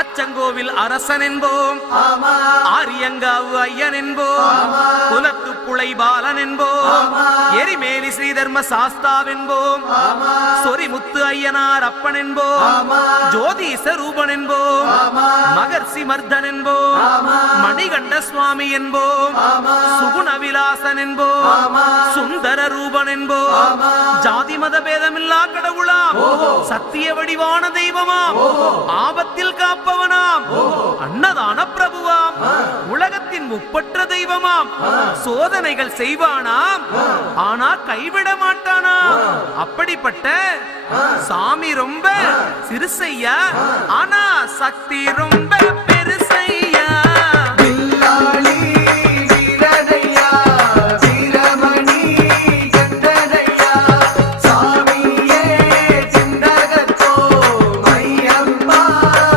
அச்சங்கோவில் அரசன் என்போம், ஆரியங்காவு ஐயன் என்போம், குலத்து புலை பாலன் என்போம், எரிமேலி ஸ்ரீதர்ம சாஸ்தாவென்போம், சொரிமுத்து ஐயனார் அப்பன் என்போம், ஜோதிச ரூபன் என்போம், மகர்ஷி மர்தன் என்போம், மணிகண்ட சுவாமி என்போம், சுகுணவிலாசன் என்போம், சுந்தர ரூபன் என்போம், ஜாதி மத பேதமில்லா கடவுளாம், சத்திய வடிவான தெய்வமாம், ஆபத்தில் காப்பவனாம், அன்னதான பிரபுவாம், உலகத்தின் முப்பற்ற தெய்வமாம், சோதனைகள் செய்வானாம் ஆனா கைவிட மாட்டானாம். அப்படிப்பட்ட சாமி ரொம்ப சிறுசையா, ஆனா சக்தி ரொம்ப